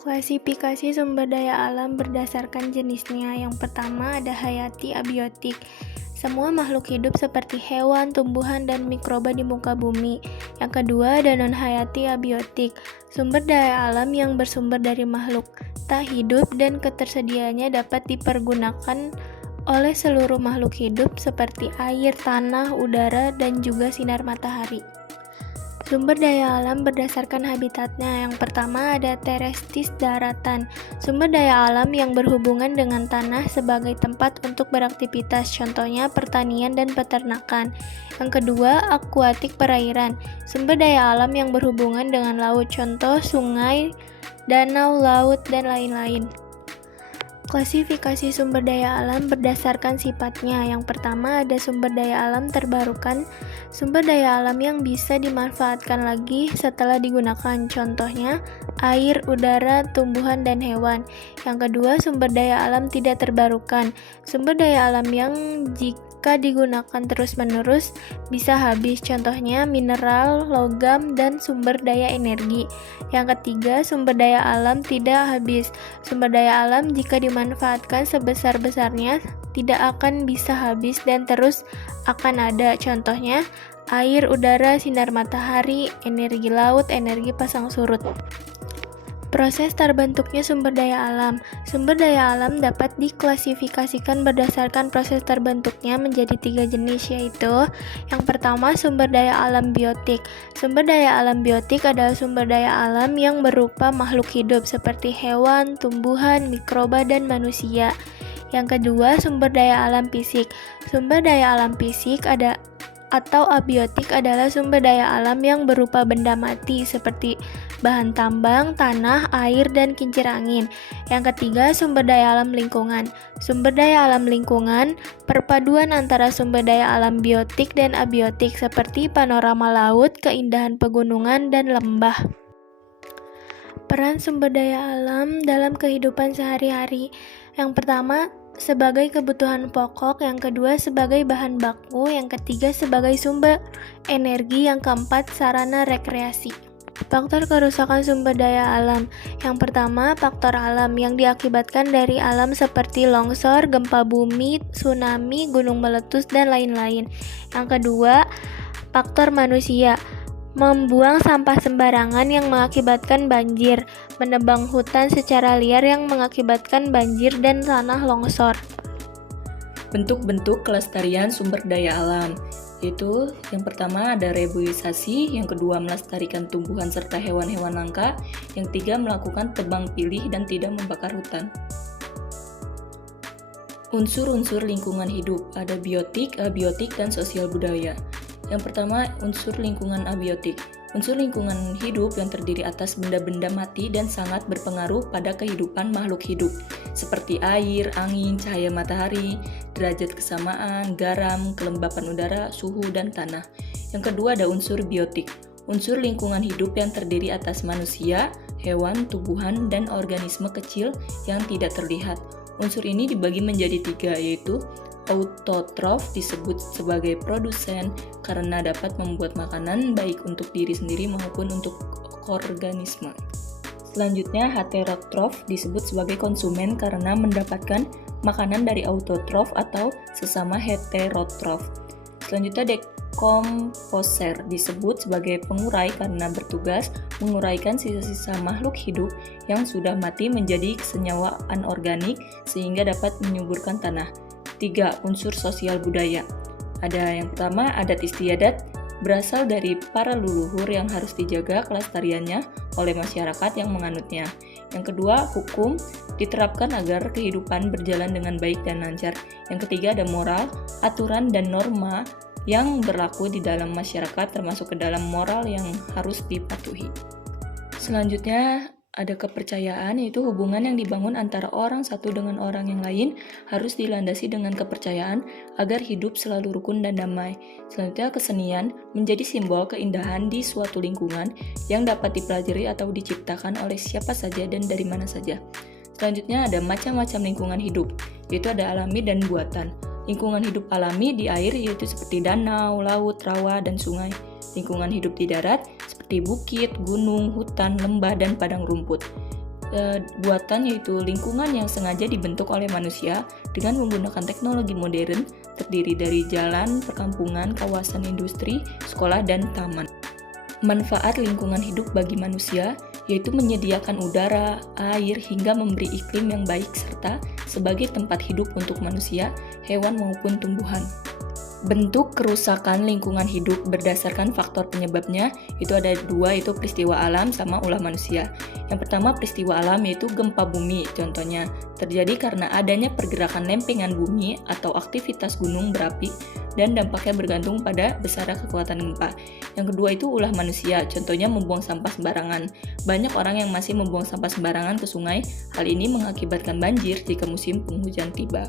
Klasifikasi sumber daya alam berdasarkan jenisnya. Yang pertama ada hayati abiotik. Semua makhluk hidup seperti hewan, tumbuhan, dan mikroba di muka bumi. Yang kedua ada non-hayati abiotik. Sumber daya alam yang bersumber dari makhluk tak hidup dan ketersediaannya dapat dipergunakan oleh seluruh makhluk hidup seperti air, tanah, udara, dan juga sinar matahari. Sumber daya alam berdasarkan habitatnya. Yang pertama ada terestis daratan. Sumber daya alam yang berhubungan dengan tanah sebagai tempat untuk beraktivitas, contohnya pertanian dan peternakan. Yang kedua, akuatik perairan. Sumber daya alam yang berhubungan dengan laut, contoh sungai, danau, laut, dan lain-lain. Klasifikasi sumber daya alam berdasarkan sifatnya. Yang pertama ada sumber daya alam terbarukan. Sumber daya alam yang bisa dimanfaatkan lagi setelah digunakan. Contohnya air, udara, tumbuhan, dan hewan. Yang kedua sumber daya alam tidak terbarukan. Sumber daya alam yang jika digunakan terus-menerus bisa habis. Contohnya mineral, logam, dan sumber daya energi. Yang ketiga sumber daya alam tidak habis. Sumber daya alam jika dimanfaatkan sebesar-besarnya tidak akan bisa habis dan terus akan ada. Contohnya air, udara, sinar matahari, energi laut, energi pasang surut. Proses terbentuknya sumber daya alam. Sumber daya alam dapat diklasifikasikan berdasarkan proses terbentuknya menjadi 3 jenis, yaitu yang pertama sumber daya alam biotik. Sumber daya alam biotik adalah sumber daya alam yang berupa makhluk hidup seperti hewan, tumbuhan, mikroba, dan manusia. Yang kedua sumber daya alam fisik. Sumber daya alam fisik atau abiotik adalah sumber daya alam yang berupa benda mati seperti bahan tambang, tanah, air, dan kincir angin. Yang ketiga, sumber daya alam lingkungan. Sumber daya alam lingkungan perpaduan antara sumber daya alam biotik dan abiotik seperti panorama laut, keindahan pegunungan, dan lembah. Peran sumber daya alam dalam kehidupan sehari-hari. Yang pertama, sebagai kebutuhan pokok, yang kedua sebagai bahan baku, yang ketiga sebagai sumber energi, yang keempat sarana rekreasi. Faktor kerusakan sumber daya alam. Yang pertama, faktor alam yang diakibatkan dari alam seperti longsor, gempa bumi, tsunami, gunung meletus, dan lain-lain. Yang kedua, faktor manusia. Membuang sampah sembarangan yang mengakibatkan banjir, menebang hutan secara liar yang mengakibatkan banjir dan tanah longsor. Bentuk-bentuk kelestarian sumber daya alam, yaitu yang pertama ada reboisasi, yang kedua melestarikan tumbuhan serta hewan-hewan langka, yang ketiga melakukan tebang pilih dan tidak membakar hutan. Unsur-unsur lingkungan hidup, ada biotik, abiotik, dan sosial budaya. Yang pertama, unsur lingkungan abiotik. Unsur lingkungan hidup yang terdiri atas benda-benda mati dan sangat berpengaruh pada kehidupan makhluk hidup, seperti air, angin, cahaya matahari, derajat kesamaan, garam, kelembapan udara, suhu, dan tanah. Yang kedua ada unsur biotik. Unsur lingkungan hidup yang terdiri atas manusia, hewan, tumbuhan, dan organisme kecil yang tidak terlihat. Unsur ini dibagi menjadi 3, yaitu autotrof disebut sebagai produsen karena dapat membuat makanan baik untuk diri sendiri maupun untuk organisme. Selanjutnya heterotrof disebut sebagai konsumen karena mendapatkan makanan dari autotrof atau sesama heterotrof. Selanjutnya dekomposer disebut sebagai pengurai karena bertugas menguraikan sisa-sisa makhluk hidup yang sudah mati menjadi senyawa anorganik sehingga dapat menyuburkan tanah. 3. Unsur sosial budaya. Ada yang pertama, adat istiadat berasal dari para leluhur yang harus dijaga kelestariannya oleh masyarakat yang menganutnya. Yang kedua, hukum diterapkan agar kehidupan berjalan dengan baik dan lancar. Yang ketiga, ada moral, aturan dan norma yang berlaku di dalam masyarakat termasuk ke dalam moral yang harus dipatuhi. Selanjutnya, ada kepercayaan, yaitu hubungan yang dibangun antara orang satu dengan orang yang lain harus dilandasi dengan kepercayaan agar hidup selalu rukun dan damai. Selanjutnya, kesenian menjadi simbol keindahan di suatu lingkungan yang dapat dipelajari atau diciptakan oleh siapa saja dan dari mana saja. Selanjutnya, ada macam-macam lingkungan hidup, yaitu ada alami dan buatan. Lingkungan hidup alami di air yaitu seperti danau, laut, rawa, dan sungai. Lingkungan hidup di darat seperti bukit, gunung, hutan, lembah, dan padang rumput. Buatan yaitu lingkungan yang sengaja dibentuk oleh manusia dengan menggunakan teknologi modern terdiri dari jalan, perkampungan, kawasan industri, sekolah, dan taman. Manfaat lingkungan hidup bagi manusia yaitu menyediakan udara, air, hingga memberi iklim yang baik serta sebagai tempat hidup untuk manusia, hewan maupun tumbuhan. Bentuk kerusakan lingkungan hidup berdasarkan faktor penyebabnya itu ada dua, yaitu peristiwa alam sama ulah manusia. Yang pertama peristiwa alam yaitu gempa bumi, contohnya terjadi karena adanya pergerakan lempengan bumi atau aktivitas gunung berapi dan dampaknya bergantung pada besarnya kekuatan gempa. Yang kedua itu ulah manusia, contohnya membuang sampah sembarangan. Banyak orang yang masih membuang sampah sembarangan ke sungai, hal ini mengakibatkan banjir jika musim penghujan tiba.